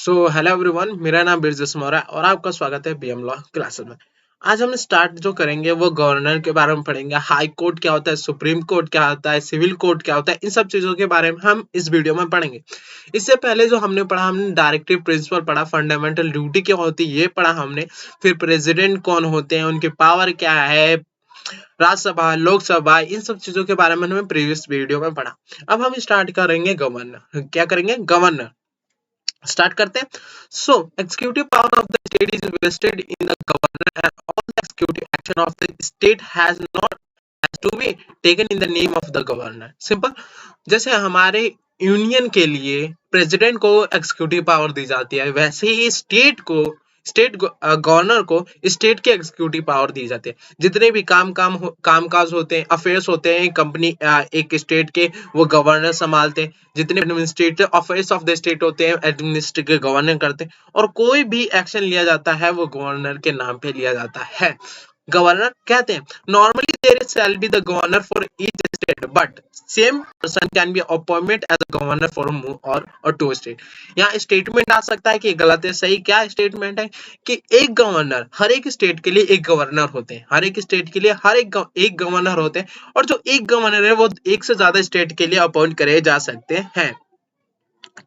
Hello everyone, मेरा नाम बिरजस मौर्य और आपका स्वागत है बीएम लॉ क्लासेस में। आज हम स्टार्ट जो करेंगे वो गवर्नर के बारे में पढ़ेंगे। हाई कोर्ट क्या होता है, सुप्रीम कोर्ट क्या होता है, सिविल कोर्ट क्या होता है, इन सब चीजों के बारे में हम इस वीडियो में पढ़ेंगे। इससे पहले जो हमने पढ़ा, हमने डायरेक्टिव प्रिंसिपल पढ़ा, फंडामेंटल ड्यूटी क्या होती है ये पढ़ा हमने। फिर प्रेसिडेंट कौन होते हैं, उनकी पावर क्या है, राज्यसभा, लोकसभा, इन सब चीजों के बारे में हमने प्रीवियस वीडियो में पढ़ा। अब हम स्टार्ट करेंगे गवर्नर। क्या करेंगे? गवर्नर स्टार्ट करते हैं। So executive power of the state is vested in the governor and all the executive action of the state has not to be taken in the name of the governor. Simple, जैसे हमारे union के लिए president को executive power दी जाती है, वैसे ही state governor को state की एक्सिक्यूटिव पावर दी जाती है। जितने भी कामकाज होते हैं, अफेयर्स होते हैं कंपनी एक स्टेट के, वो गवर्नर संभालते हैं। जितने administrative affairs of the state होते हैं, एडमिनिस्ट्रेटिव गवर्नर करते हैं। और कोई भी एक्शन लिया जाता है वो गवर्नर के नाम पे लिया जाता है। गवर्नर कहते हैं normally there shall be the governor for each state but same person can be appointed as a governor for or two state. यहाँ स्टेटमेंट आ सकता है कि गलत है, सही। क्या स्टेटमेंट है कि एक गवर्नर, हर एक स्टेट के लिए एक गवर्नर होते हैं, हर एक स्टेट के लिए एक गवर्नर होते हैं। और जो एक गवर्नर है वो एक से ज्यादा स्टेट के लिए अपॉइंट करे जा सकते हैं।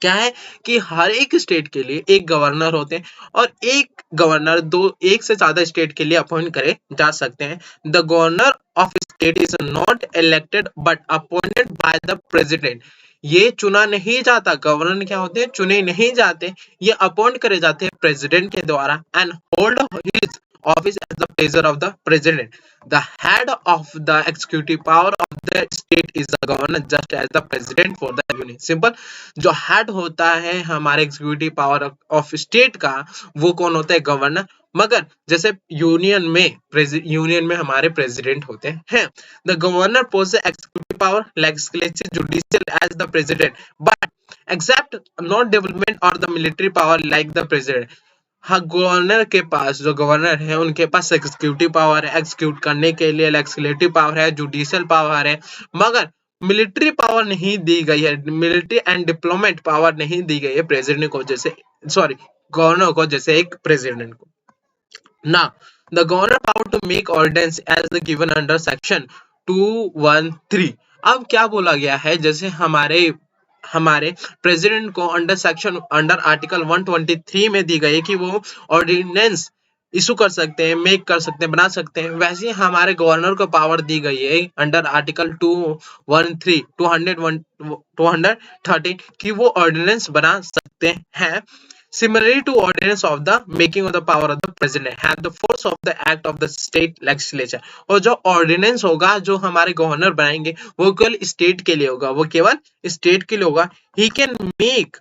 क्या है कि हर एक स्टेट के लिए एक गवर्नर होते हैं और एक गवर्नर एक से ज्यादा स्टेट के लिए अपॉइंट करे जा सकते हैं। The governor of state is not elected but appointed by the president. ये चुना नहीं जाता। गवर्नर क्या होते हैं? चुने नहीं जाते, ये अपॉइंट करे जाते हैं प्रेसिडेंट के द्वारा। And hold his office as the pleasure of the president. The head of the executive power of the state is the governor, just as the president for the union. Simple. जो head होता है हमारे executive power of state का, वो कौन होता है? Governor. मगर जैसे यूनियन में हमारे प्रेसिडेंट होते हैं। The governor possesses executive power legislative judicial as the president but except not development और the military power like the president. हाँ, गवर्नर के पास, जो गवर्नर है उनके पास एग्जीक्यूटिव पावर है, एग्जीक्यूट करने के लिए लेजिस्लेटिव पावर है, जुडिशियल पावर है, मगर मिलिट्री पावर नहीं दी गई है। मिलिट्री एंड डिप्लोमेट पावर नहीं दी गई है प्रेसिडेंट को, जैसे गवर्नर को, जैसे एक प्रेसिडेंट को ना। The governor power to make ordinance as the given under section 213। अब क्या बोला गया है? जैसे हमारे प्रेसिडेंट को अंडर आर्टिकल 123 में दी गई है कि वो ऑर्डिनेंस इशू कर सकते हैं, मेक कर सकते हैं, बना सकते हैं। वैसे हमारे गवर्नर को पावर दी गई है अंडर आर्टिकल 213 कि वो ऑर्डिनेंस बना सकते हैं। Similarly to ordinance of the making of the power of the president have the force of the act of the state legislature। और जो ऑर्डिनेंस होगा, जो हमारे गवर्नर बनाएंगे, वो केवल स्टेट के लिए होगा, वो केवल स्टेट के लिए होगा। He can make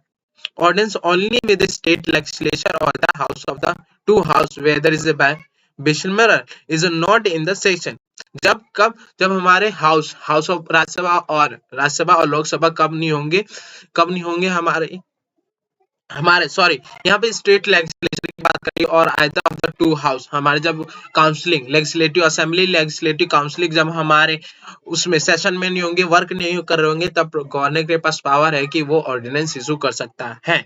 ordinance only with the state legislature or the house of the two house where there is a bicameral is not in the section। जब हमारे हाउस ऑफ राज्यसभा और लोकसभा कब नहीं होंगे हमारे यहाँ पे स्टेट लेजिस्लेचर की बात करिए और आयता ऑफ द टू हाउस, हमारे जब counselling, legislative assembly, legislative counselling जब हमारे उसमें सेशन में नहीं होंगे, वर्क नहीं कर रहे होंगे, तब गवर्नर के पास पावर है कि वो ऑर्डिनेंस इशू कर सकता है।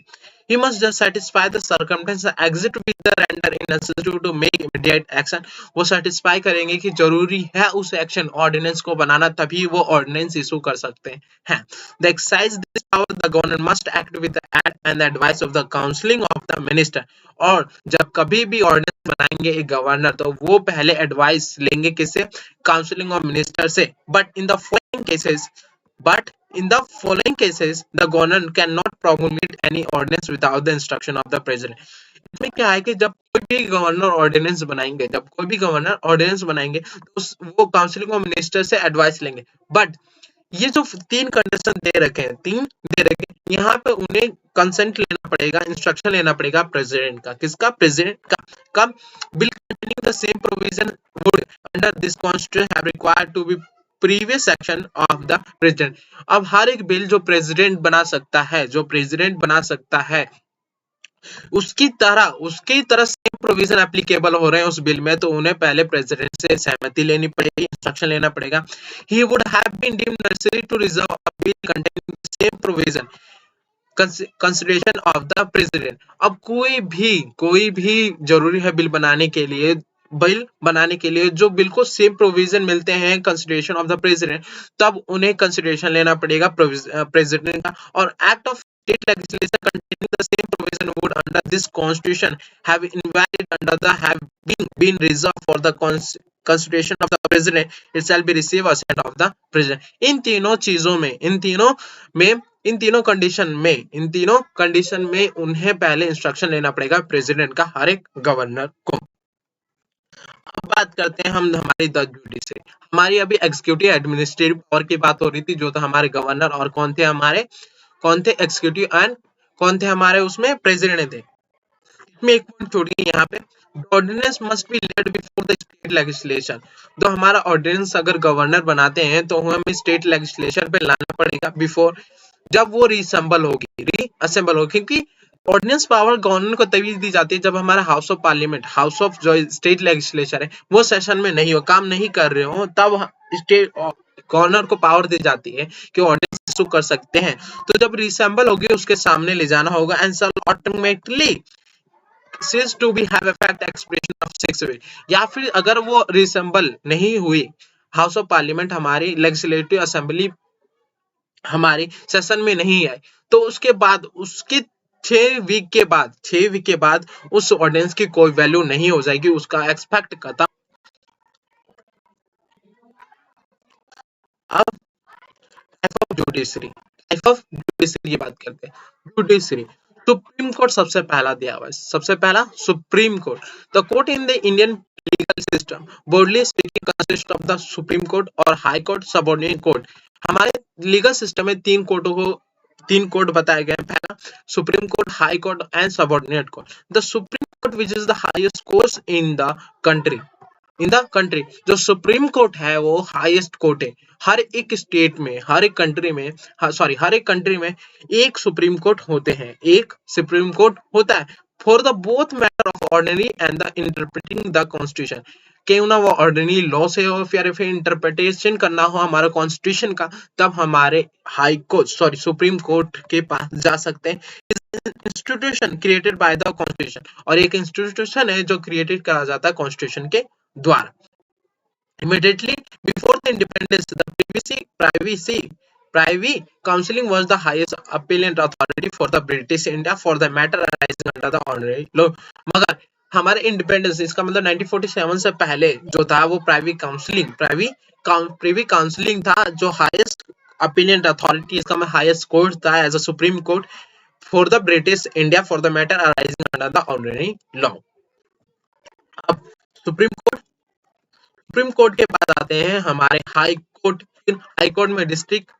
He must just satisfy the circumstances exist with the render in necessity to make immediate action। वो satisfy करेंगे कि जरूरी है उस एक्शन ऑर्डिनेंस को बनाना, तभी वो ऑर्डिनेंस इशू कर सकते हैं। The exercise this power the governor must act with the act and the advice of the counseling of the minister। और जब कभी भी ऑर्डिनेंस बनाएंगे एक गवर्नर, तो वो पहले एडवाइस लेंगे किससे? काउंसलिंग ऑफ मिनिस्टर से। But in the following cases the governor cannot promulgate any ordinance without the instruction of the president। इसमें क्या है कि जब कोई भी गवर्नर ऑर्डिनेंस बनाएंगे तो वो काउंसिलिंग ऑफ मिनिस्टर से एडवाइस लेंगे। बट ये जो तीन कंडीशन दे रखे हैं, यहाँ पे उन्हें कंसेंट लेना पड़ेगा, इंस्ट्रक्शन लेना पड़ेगा प्रेसिडेंट का। किसका? प्रेसिडेंट का। कब? Bill containing the same provision would under this constitution have required to be previous section of the president. अब हर एक बिल जो प्रेसिडेंट बना सकता है, उसकी तरह सेम प्रोविजन एप्लीकेबल हो रहे हैं उस बिल में, तो उन्हें पहले प्रेसिडेंट से सहमति लेनी पड़ेगी, इंस्ट्रक्शन लेना पड़ेगा। He would have been deemed necessary to reserve a bill containing the same provision consideration of the president. अब कोई भी जरूरी है बिल बनाने के लिए जो बिल को सेम प्रोविजन मिलते हैं कंसिडरेशन ऑफ द प्रेसिडेंट, तब उन्हें कंसिडरेशन लेना पड़ेगा प्रेसिडेंट का। और act of state legislation containing the same provision would under this constitution have invalid under the have been reserved for the consideration of the president it shall be receive assent of the president। इन तीनों condition में उन्हें पहले instruction लेना पड़ेगा president का हर एक governor को। अब बात करते हैं हम हमारी द जुडिशरी। हमारी अभी एग्जीक्यूटिव एडमिनिस्ट्रेटिव पावर की बात हो रही थी, जो था हमारे गवर्नर, और कौन थे एग्जीक्यूटिव एंड कौन थे हमारे उसमें प्रेसिडेंट थे। इसमें एक पॉइंट छोड़िए यहाँ पे, ordinance must be laid before the state legislation. तो हमारा ऑर्डिनेंस अगर गवर्नर बनाते हैं तो हमें स्टेट लेजिस्लेशन पे लाना पड़ेगा बिफोर, जब वो रीअसेंबल होगी, क्योंकि ऑर्डिनेंस पावर गवर्नर को तभी दी जाती है जब हमारा house of parliament, house of जो स्टेट लेजिस्लेचर है वो सेशन में नहीं हो, काम नहीं कर रहे हो, तब स्टेट गवर्नर को पावर दी जाती है कि ऑर्डिनेंस इशू कर सकते हैं। तो जब रीअसेंबल होगी उसके सामने ले जाना होगा and shall automatically cease to be have effect expiration of 6 week। या फिर अगर वो रीअसेंबल नहीं हुई, हाउस ऑफ पार्लियामेंट हमारी लेजिस्लेटिव असेंबली हमारी सेशन में नहीं आई, तो उसके बाद उसके 6 वीक के बाद उस ऑर्डिनेंस की कोई वैल्यू नहीं हो जाएगी, उसका एक्सपेक्ट खत्म। अब टाइप ऑफ जुडिशरी की बात करते हैं। जुडिशरी, सुप्रीम कोर्ट सबसे पहला दिया हुआ है, सबसे पहला supreme court. The court in the Indian legal system broadly speaking consist of the supreme court और हाई कोर्ट, सबऑर्डिनेट कोर्ट। हमारे लीगल सिस्टम में तीन कोर्ट बताए गए हैं, पहला supreme court, high court and subordinate court. The supreme court which is the highest court in the country, जो supreme court है वो हाईएस्ट कोर्ट है। हर एक स्टेट में, हर एक कंट्री में एक सुप्रीम कोर्ट होते हैं, एक सुप्रीम कोर्ट होता है for the both matter of ordinary and the interpreting the constitution. क्यों ना वो ऑर्डिनरी लॉ से हो फिर इंटरप्रिटेशन करना हो हमारे कॉन्स्टिट्यूशन का, तब हमारे सुप्रीम कोर्ट के पास जा सकते हैं। Institution created by the constitution, और एक इंस्टीट्यूशन है जो क्रिएटेड करा जाता है कॉन्स्टिट्यूशन के द्वारा। Immediately before the independence, the Privy Council was the highest appellate authority for the British India for the matter arising under the ordinary law। मगर हमारे इंडिपेंडेंस, इसका मतलब 1947 से पहले जो था वो प्राइवी काउंसिलिंग था, जो हाईएस्ट अपीलेंट अथॉरिटी, इसका मतलब हाईएस्ट कोर्ट था as a supreme court for the British India for the matter arising under the ordinary law. अब सुप्रीम कोर्ट के बाद आते हैं हमारे हाई कोर्ट। हाई कोर्ट में district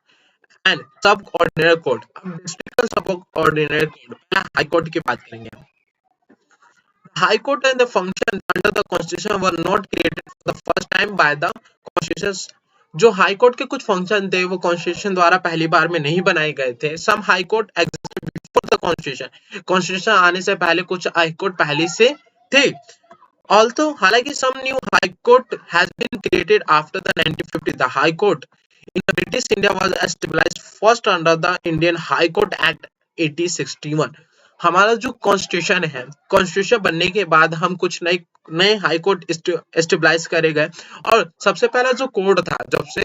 and sub ordinary court. अब डिस्ट्रिक्ट और sub ordinary court, high court की बात करेंगे। High court and the function under the constitution were not created for the first time by the constitution. जो high court के कुछ function थे वो कॉन्स्टिट्यूशन द्वारा पहली बार में नहीं बनाए गए थे। Some high court existed before the constitution आने से पहले कुछ हाई कोर्ट पहले से थे। Although, हालांकि some new high court has been created after the 1950, the high court in the British India was established first under the Indian High Court Act 1861। हमारा जो कॉन्स्टिट्यूशन है, कॉन्स्टिट्यूशन बनने के बाद हम कुछ नए हाई कोर्ट एस्टेब्लिश करे गए, और सबसे पहला जो कोर्ट था,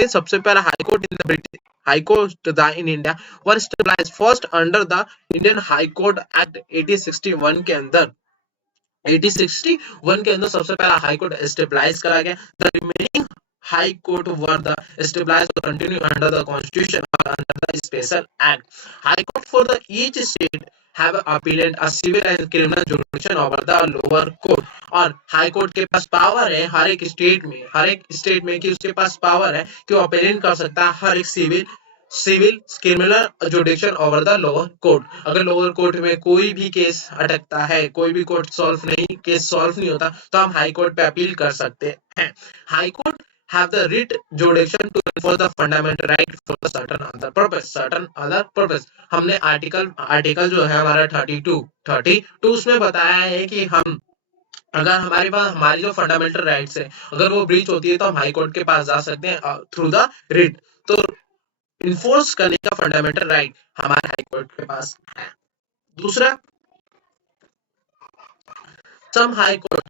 सबसे पहला high court in the British high court in India were establish first under the Indian high court act 1861 के अंदर। 1861 के अंदर सबसे पहला हाई कोर्ट एस्टेब्लिश करा गया। The remaining high court were the establish continue under the constitution और under the special act. High court for the each state have appellate a civil and criminal jurisdiction over the lower court. और high court के पास power है हर एक state में कि उसके पास पावर है कि वो अपीलेट कर सकता है हर एक civil criminal jurisdiction over the lower court. अगर लोअर कोर्ट में कोई भी केस अटकता है, कोई भी केस सॉल्व नहीं होता, तो हम हाई कोर्ट पे अपील कर सकते हैं। High court have the writ jurisdiction to enforce the fundamental right for the certain other purpose। हमने आर्टिकल जो है हमारा 32 उसमें बताया है कि हम अगर हमारे पास हमारी जो फंडामेंटल राइट्स है अगर वो ब्रीच होती है तो हम हाई कोर्ट के पास जा सकते हैं थ्रू द रिट। तो इन्फोर्स करने का फंडामेंटल राइट हमारे हाई कोर्ट के पास है। दूसरा, सम हाई कोर्ट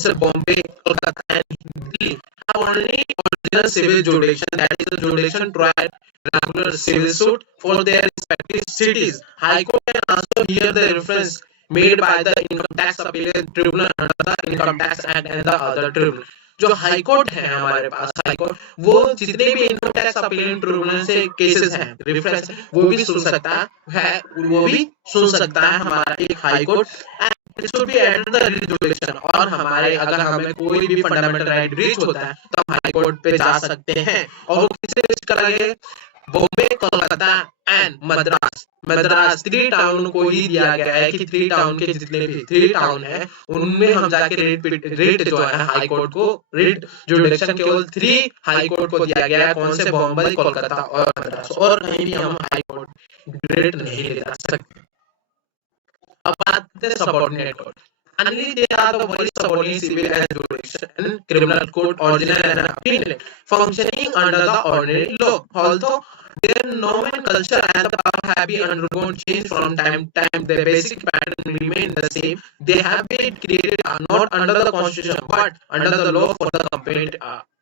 जैसे Bombay, Kolkata and Delhi have only original civil jurisdiction, that is the jurisdiction trial regular civil suit for their respective cities. High Court can also hear the reference made by the Income Tax Appellate Tribunal under the Income Tax Act and the other tribunal. जो high court है हमारे पास, high court वो जितने भी income tax appellate tribunal से cases हैं, reference वो भी सुन सकता है, वो भी सुन सकता है हमारा एक high court. It should be added the jurisdiction, और हमारे अगर हमें कोई भी फंडामेंटल राइट ब्रीच होता है तो हम हाई कोर्ट पे जा सकते हैं। और वो किसे ब्रीच करेंगे? बॉम्बे, कोलकाता एंड मद्रास। मद्रास 3 टाउन को ही दिया गया है कि 3 टाउन के जितने भी 3 टाउन है उनमें हम जाके रेट जो है हाई कोर्ट को रेट जुरिडिक्शन केवल 3 हाई कोर्ट को दिया गया है। कौन से? बॉम्बे, कोलकाता और मद्रास, और कहीं भी हम हाई कोर्ट रेट नहीं ले जा सकते। अब बात करते हैं subordinate court. Only they are the very subordinate civil and jurisdiction and criminal court original and appellate functioning under the ordinary law. Although their nomenclature and the power have been undergone change from time to time, their basic pattern remain the same. They have been created not under the constitution but under the law for the complaint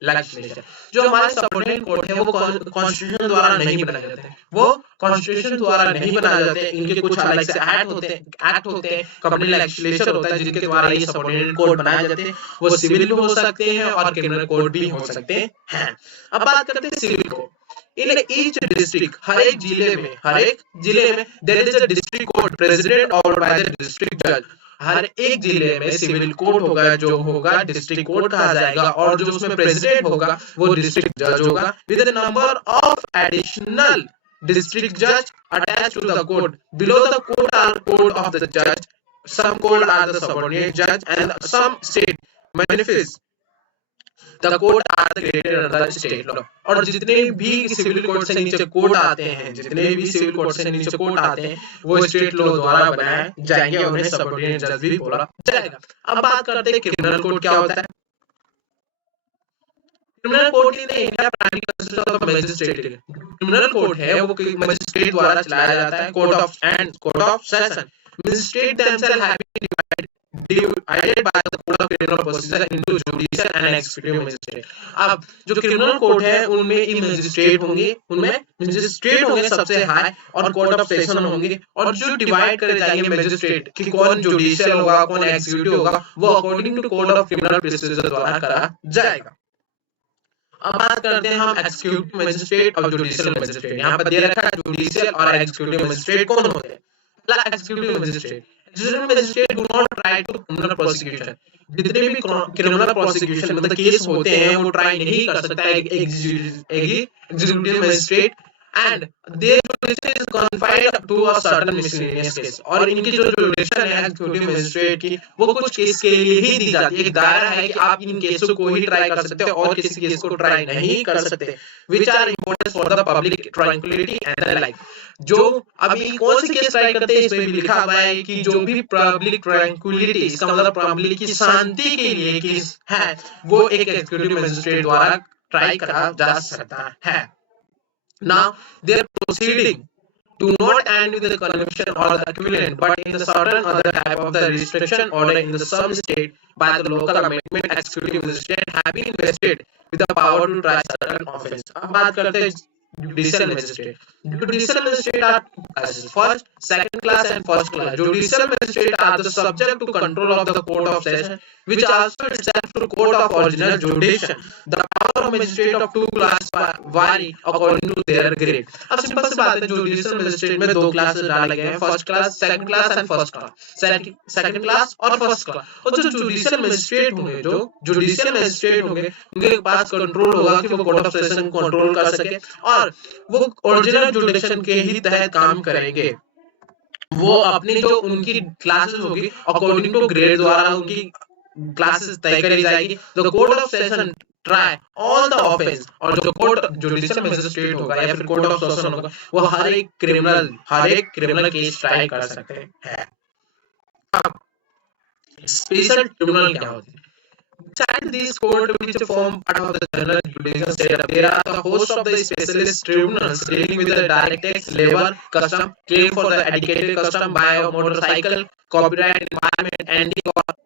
legislation. जो हमारे subordinate court है वो constitution द्वारा नहीं बनाए जाते, वो constitution द्वारा नहीं बनाए जाते। इनके कुछ अलग से एक्ट होते हैं, कंपनी लेजिस्लेशन होता है जिनके द्वारा ये सबऑर्डिनेट कोर्ट बनाए जाते हैं। वो सिविल भी हो सकते हैं और क्रिमिनल कोर्ट भी हो सकते हैं। अब बात करते हैं civil court. In each district, हर एक जिले में there is a district court president or by the district judge. हर एक जिले में सिविल कोर्ट होगा, जो होगा डिस्ट्रिक्ट कोर्ट कहा जाएगा, और जो उसमें प्रेसिडेंट होगा वो डिस्ट्रिक्ट जज होगा with the number of additional district judge attached to the court. Below the court are court of the judge. Some court are the subordinate judge and some state manifest. The court are the created under the state law. और जितने भी civil court से नीचे court आते हैं, वो state law द्वारा बनाए जाएंगे, उन्हें सबऑर्डिनेट जज भी बोला जाएगा। अब बात करते हैं क्रिमिनल कोर्ट क्या होता है। Criminal court in India primary consist of magistrate. Criminal court है वो मजिस्ट्रेट द्वारा चलाया जाता है। Court of session magistrate themselves have been divided by the code of criminal procedure into judicial and executive magistrate. अब जो क्रिमिनल कोर्ट है उनमें ई मजिस्ट्रेट होंगे सबसे हाई, और कोर्ट ऑफ सेशन होंगे, और जो डिवाइड करे जाएंगे मजिस्ट्रेट कि कौन जुडिशियल होगा कौन एग्जीक्यूटिव होगा वो according to code of criminal procedure द्वारा करा जाएगा। अब बात करते हैं हम एग्जीक्यूटिव मजिस्ट्रेट और जुडिशियल मजिस्ट्रेट। यहाँ पर दे रखा है जुडिशियल और एग्जीक्यूटिव मजिस्ट्रेट कौन होते हैं। Executive magistrate do not try to criminal prosecution. जितने भी क्रिमिनल प्रोसिक्यूशन मतलब केस होते हैं वो ट्राई नहीं कर सकता executive magistrate, and their jurisdiction is confined to a certain miscellaneous case. और इनकी जो जुडिक्शन है एग्जीक्यूटिव मजिस्ट्रेट की वो कुछ केस के लिए ही दी जाती है। एक दायरा है कि आप इन केसों को ही ट्राई कर सकते हो और किसी केस को ट्राई नहीं कर सकते, which are important for the public tranquillity and the like. जो अभी कौन से केस ट्राई करते हैं इसमें भी लिखा हुआ है कि जो भी पब्लिक ट्रैंक्विलिटी, इसका मतलब पब्लिक की शांति के लिए केस है वो एक एग्जीक्यूटिव मजिस्ट्रेट द्वारा ट्राई करा जा सकता है। Now, their proceeding do not end with the conviction or the equivalent, but in the certain other type of the restriction order in the some state by the local amendment executive magistrate have been invested with the power to try certain offence. अब बात करते हैं judicial magistrate. Judicial magistrate are two classes: first, second class, and first class. Judicial magistrate are the subject to control of the court of session, which also itself to court of original jurisdiction. The power of magistrate of two classes vary according to their grade. अब simple सी बात है, judicial magistrate में 2 classes डाले गए हैं, first class, second class and first class. Second class और first class. और जो जुडिशियल मजिस्ट्रेट होंगे उनके पास कंट्रोल होगा कि वो कोर्ट ऑफ सेशन को कंट्रोल कर सके और वो ओरिजिनल जुडिक्शन के ही तहत काम करेंगे। वो अपनी जो उनकी क्लासेस होगी अकॉर्डिंग टू ग्रेड द्वारा उनकी क्लासेस तय करी जाएगी। The court of session try all the offence, और जो कोर्ट जुडिशियल मजिस्ट्रेट होगा या फिर कोर्ट ऑफ सेशन होगा वो हर एक क्रिमिनल केस ट्राई कर सकते हैं। अब स्पेशल ट्रिब्यूनल क्या होते हैं? Beside these courts which form part of the general judicial setup, there are the host of the specialist tribunals dealing with the direct tax, labor, custom, claim for the educated custom by motorcycle, copyright, environment,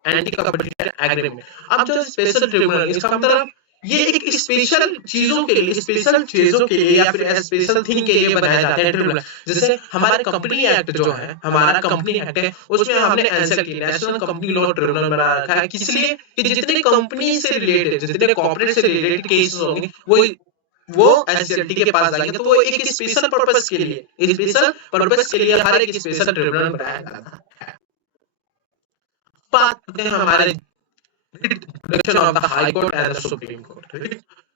anti-competition agreement. अब जो special tribunal इसका मतलब ये एक special चीजों के लिए या फिर स्पेशल थिंग के लिए बनाया जाता है ट्रिब्यूनल। जैसे हमारे कंपनी एक्ट जो है, हमारा कंपनी एक्ट है, उसमें हमने आंसर किया नेशनल कंपनी लॉ ट्रिब्यूनल बना रखा है, किस लिए कि जितने कंपनी से रिलेटेड, जितने कॉर्पोरेट से रिलेटेड केसेस होंगे वो एससीएलटी के पास जाएंगे, तो वो एक स्पेशल पर्पस के लिए हर एक स्पेशल ट्रिब्यूनल बनाया जाता है। बात करते हैं हमारे jurisdiction of the High Court and the Supreme Court.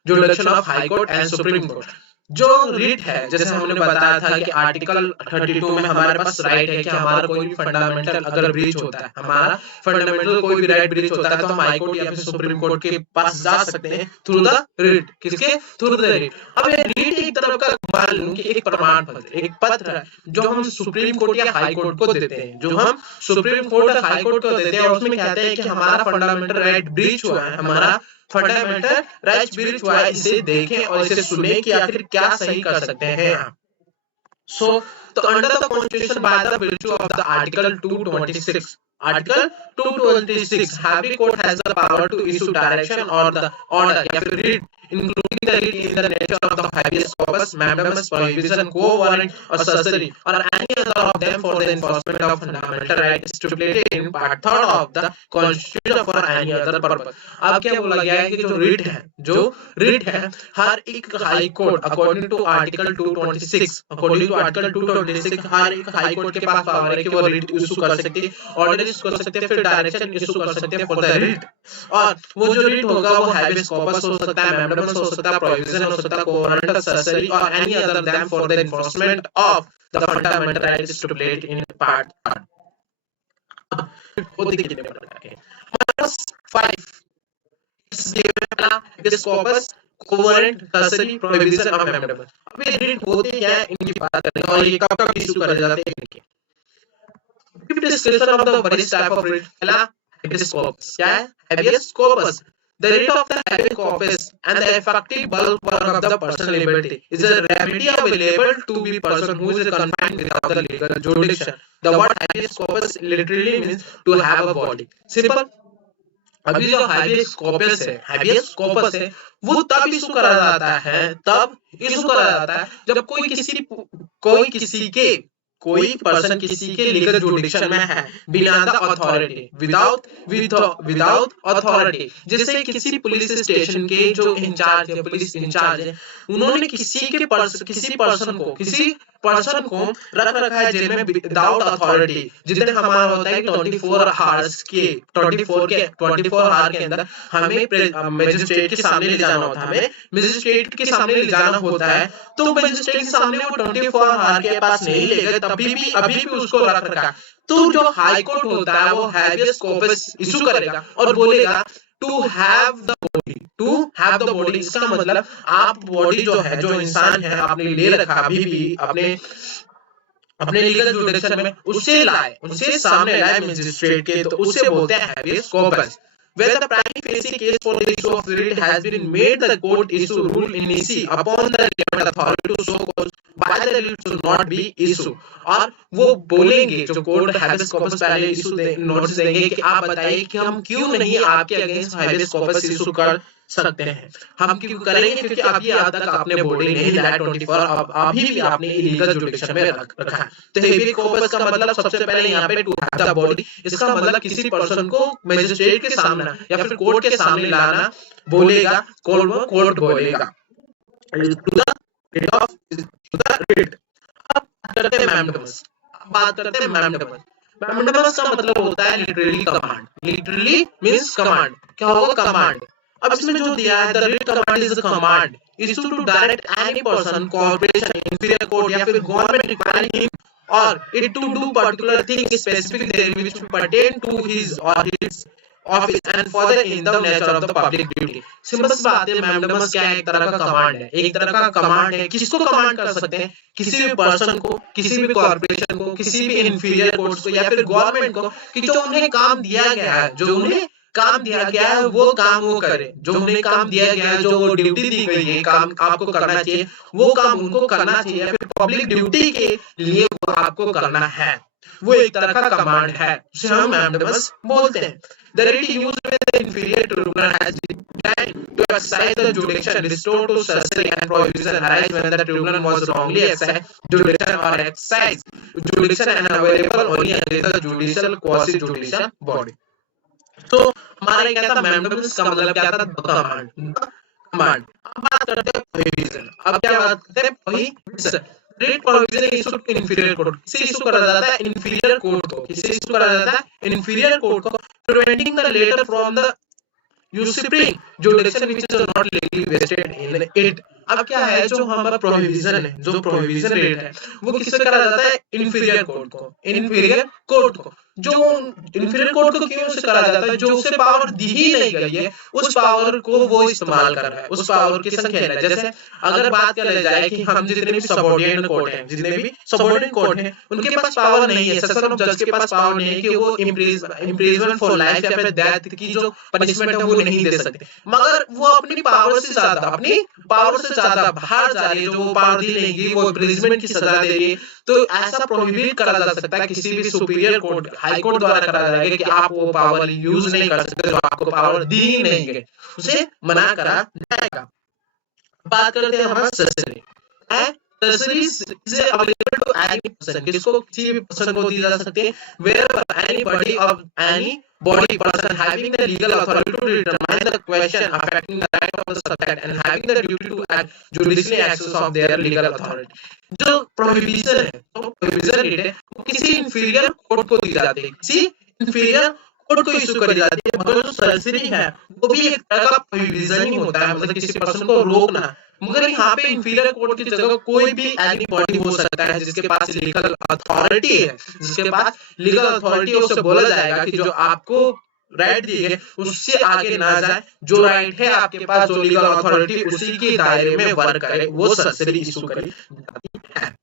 Jurisdiction of High Court and Supreme Court. जो रीट है, जैसे हमने बताया था कि आर्टिकल 32 में हमारे पास राइट है कि हमारा कोई भी फंडामेंटल अगर ब्रीच होता है, हमारा फंडामेंटल कोई भी राइट ब्रीच होता है, तो हम हाई कोर्ट या फिर सुप्रीम कोर्ट के पास जा सकते हैं थ्रू द रीट। किसके थ्रू द रीट? अब ये रीट एक तरह का मान लूं कि एक प्रमाण पत्र, एक पत्र है जो हम सुप्रीम कोर्ट या हाई कोर्ट को देते हैं, जो हम सुप्रीम कोर्ट या हाई कोर्ट को देते हैं, और उसमें कहते हैं कि हमारा फंडामेंटल राइट ब्रीच हुआ है, हमारा फंडामेंटल राइट्स ब्रीच हुआ है, इसे देखें और इसे सुने कि आखिर क्या सही कर सकते हैं। सो तो under the constitution by the virtue of the article 226 every court has the power to issue direction or the order या फिर read including the read in the nature of the habeas corpus, mandamus, prohibition, quo warrant or certiorari or any other of them for the enforcement of fundamental rights stipulated in part 3 of the constitution for any other purpose। अब क्या बोला गया है कि जो रीट है हर एक high court according to article 226 हर एक हाई कोर्ट के पास पावर है कि वो रीट इशू कर सकती है, ऑर्डर इशू कर सकते हैं, फिर डायरेक्शन इशू कर सकते हैं फॉर द रीट। और वो जो रीट होगा वो हैबियस कॉर्पस हो सकता है, मैंडेमस हो सकता है, प्रोविजन हो सकता है, कोवरेंट, सर्सरी और any other them for the enforcement of the fundamental rights stipulated in part 3। वो देखिए हमारे पास 5 इस given habeas corpus, कोवरेंट, certiorari, provision और मैंडेमस। अब ये रीट होते क्या है इनकी बात करें और ये कब इशू करे जाते हैं इनके description of the various type of writ। पहला habeas corpus क्या है? habeas corpus, the writ of the habeas corpus and the effective bulk work of the personal liberty is a remedy available to be person who is confined without the legal jurisdiction। The word habeas corpus literally means to have a body। Simple। अभी जो habeas corpus है वो तब issue करा जाता है जब कोई पर्सन किसी के लीगल जुरिडिक्शन में है बिना द अथॉरिटी, विदाउट अथॉरिटी। जैसे किसी पुलिस स्टेशन के जो पुलिस इंचार्ज है, उन्होंने किसी पर्सन को रख रखा है जेल में विदाउट अथॉरिटी। जितने हमारा होता है कि 24 आवर के अंदर हमें मजिस्ट्रेट के सामने ले जाना होता है, तो मजिस्ट्रेट के सामने वो 24 आवर के पास नहीं ले गए, अभी भी उसको रख रखा। तो जो हाई कोर्ट होता है वो हैबियस कॉर्पस इशू करेगा और बोलेगा टू हैव द बॉडी। इसका मतलब आप बॉडी जो है, जो इंसान है आपने ले रखा अभी भी अपने लीगल जुरिडिक्शन में, उसे सामने लाए मजिस्ट्रेट के, तो उसे बोलते हैं habeas corpus. Where the prima facie case for the issue of writ has been made, the court issue rule in issue upon the relevant authority to show cause why the writ should not be issue। और वो बोलेंगे, जो court habeas corpus पहले notice देंगे कि आप बताइए कि हम क्यों नहीं आपके अगेंस्ट हैबियस कॉर्पस इशू कर सकते हैं। हम क्यों करेंगे? क्योंकि अभी आज तक आपने बॉडी नहीं लाया 24, अभी भी आपने इलीगल जुरिडिक्शन में रखा है। तो हैबियस कॉर्पस का मतलब सबसे पहले यहाँ पे टू हैव द बॉडी, इसका मतलब किसी पर्सन को मजिस्ट्रेट के सामने या फिर कोर्ट के सामने लाना बोलेगा, कोर्ट बोलेगा टू द रिट। अब करते हैं मैंडेमस। मैंडेमस का मतलब होता है literally command. Literally means command. क्या होगा? कमांड। अब इसमें जो दिया है, the writ command is a command issue to direct any person, corporation, inferior court या फिर government requiring him or it to do particular thing specific there which pertain to his or his office and further in the nature of the public duty. Simple सी बात है, mandamus क्या है? एक तरह का कमांड है। किसको कमांड कर सकते हैं? किसी भी पर्सन को, किसी भी कॉर्पोरेशन को, किसी भी इंफीरियर कोर्ट्स को या फिर गवर्नमेंट को, कि जो उन्हें काम दिया गया है, जो उन्हें काम दिया गया है वो काम वो करे, जो उन्हें काम दिया गया है, जो ड्यूटी दी गई है, काम आपको करना चाहिए, वो काम उनको करना चाहिए, या फिर पब्लिक ड्यूटी के लिए वो आपको करना है, वो एक तरह का कमांड है, उसे हम मैंडेमस बोलते हैं। The writ used with the inferior tribunal has been designed to exercise the jurisdiction restored to sorcery and prohibition arise when the tribunal was wrongly exercised jurisdiction or exercise jurisdiction and available only under the judicial quasi judicial body। तो हमारा क्या था, mandamus का मतलब क्या था, command, command. अब बात करते हैं प्रोहिबिशन। अब क्या बात करते हैं, prohibition. Rate provision issued inferior court, किसे इशू करा जाता है, इंफीरियर कोर्ट को, किसे इशू करा जाता है, इंफीरियर कोर्ट को, preventing the latter from the यूसुप्रीम jurisdiction which is not legally vested in it. अब क्या है, जो हमारा प्रोहिबिशन है, जो प्रोहिबिशन रेट है, वो किससे करा जाता है, इंफीरियर कोर्ट को, इंफीरियर कोर्ट को। जो इंफीरियर कोर्ट को क्यों से करा जाता है, जो उसे पावर दी ही नहीं गई है, उस पावर को वो इस्तेमाल कर रहा है, उस पावर की संख्या है। जैसे अगर बात कर जाए कि हम जितने भी सबऑर्डिनेट कोर्ट हैं, जितने भी सबऑर्डिनेट कोर्ट हैं, उनके पास पावर नहीं है, सेशन ऑफ जज के पास पावर नहीं है कि वो इम्प्रिजमेंट फॉर लाइफ या फिर डेथ की जो पनिशमेंट है वो नहीं दे सकते, मगर वो अपनी पावर से ज्यादा, अपनी पावर से ज्यादा बाहर जा रही है, जो पावर दी नहीं गई, वो इम्प्रिजमेंट की सजा दे रही है। तो ऐसा प्रोहिबिट करा जा सकता है किसी भी सुपीरियर कोर्ट, हाई कोर्ट द्वारा करा जाएगा कि आप वो पावर यूज नहीं कर सकते, जो आपको पावर दी ही नहीं गई, उसे मना करा जाएगा। बात करते हैं हमारा सरसरी है। Certiorari is available to any person, किसको, किसी भी पर्सन को दी जा सकती है, wherever anybody of any body person having the legal authority to determine the question affecting the right of the subject and having the duty to act judicially access of their legal authority। जो prohibition है, तो prohibition rate है, वो किसी inferior court को दी जाती है, किसी इंफीरियर कोर्ट को इशू करी जाती है। मगर जो सरसरी है वो भी एक तरह का प्रोहिबिशन ही होता है, मतलब किसी पर्सन को रोकना। मगर यहाँ पे इंफीरियर कोर्ट की जगह कोई भी एनी बॉडी हो सकता है जिसके पास लीगल अथॉरिटी है, जिसके पास लीगल अथॉरिटी है, उससे बोला जाएगा कि जो आपको राइट दी है उससे आगे ना जाए, जो राइट है आपके पास, जो लीगल अथॉरिटी उसी के दायरे में वर्क करे, वो सरसरी इशू करी जाती है।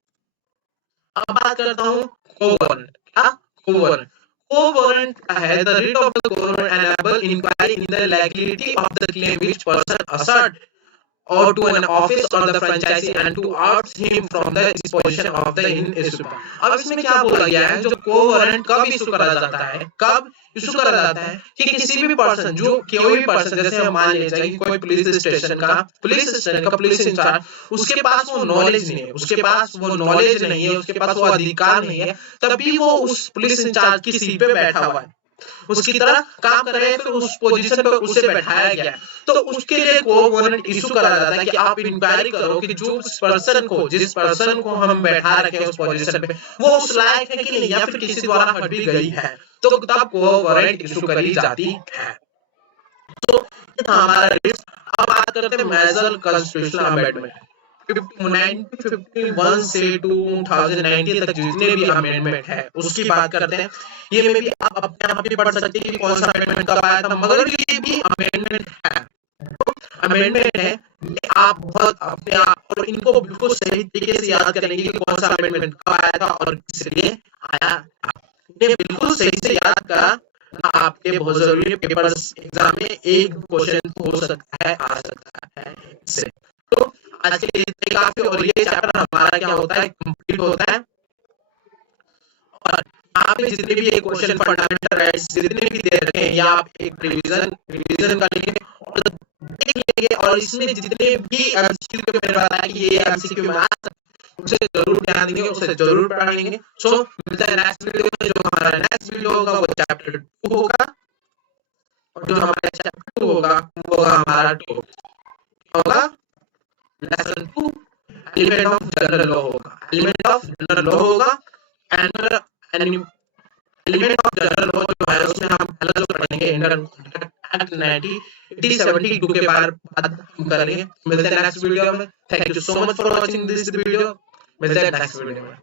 अब बात करता हूँ को-वारंट। क्या को-वारंट, co-warrant है the writ of the government enable inquiry in the legality of the claim which person assert or to an office or the franchisee and to oust him from the disposition of the in issue। अब इसमें क्या बोला गया है, जो co-warrant कब issue करा जाता है, कब इशू करा जाता है कि किसी भी पर्सन, जो कोई भी पर्सन, जैसे हम मान लीजिए कि कोई पुलिस स्टेशन का पुलिस इंचार्ज, उसके पास वो नॉलेज नहीं है, उसके पास वो नॉलेज नहीं है, उसके पास वो अधिकार नहीं है, तभी वो उस पुलिस इंचार्ज की सीट पे बैठा हुआ है, उसकी तरह काम कर रहे हैं, फिर उस पोजीशन पे उसे बैठाया गया, तो उसके लिए को-वारंट इशू करा जाता है कि आप इंक्वायरी करो कि जो जिस पर्सन को हम बैठा रखे हैं उस पोजीशन पे, वो उस लायक है कि नहीं, या फिर किसी द्वारा हट भी गई है, तो तब को-वारंट इशू करी जाती है। तो ये था हमारा रिट। अब बात करते हैं मेजर कॉन्स्टिट्यूशनल अमेंडमेंट। 1951 से 2019 तक जितने भी अमेंडमेंट है उसकी बात करते हैं। ये में भी आप अपने आप भी पढ़ सकते हैं कि कौन सा अमेंडमेंट कब आया था, मगर ये भी अमेंडमेंट है, अमेंडमेंट है, ये आप बहुत अपने आप और इनको बिल्कुल सही तरीके से याद करेंगे कि कौन सा अमेंडमेंट कब आया था और किस लिए आया था। इन्हें बिल्कुल सही से याद करा, आपके बहुत जरूरी पेपर्स एग्जाम में एक क्वेश्चन हो सकता है, आ सकता है इससे। तो आज के लिए काफी, और ये चैप्टर हमारा क्या होता है, कंप्लीट होता है। और यहाँ पे जितने भी एक क्वेश्चन फंडामेंटल राइट्स जितने भी दे रखे हैं, या आप एक रिवीजन करेंगे और देख लेंगे, और इसमें जितने भी एमसीक्यू के मैंने बताया कि ये एमसीक्यू में आ सकता है, उसे जरूर ध्यान देंगे, उसे जरूर पढ़ेंगे। सो मिलता है नेक्स्ट वीडियो में। जो हमारा नेक्स्ट वीडियो होगा वो चैप्टर 2 होगा, और जो हमारा चैप्टर 2 होगा वो होगा हमारा होगा lesson 2 element of general law होगा, एलिमेंट ऑफ जनरल लॉ होगा। And element of general law जो है उसमें हम पहले जो पढ़ेंगे इंडियन एक्ट 1972 के बाद हम करेंगे। मिलते हैं नेक्स्ट वीडियो में। Thank you so much for watching this video. मिलते हैं नेक्स्ट वीडियो में।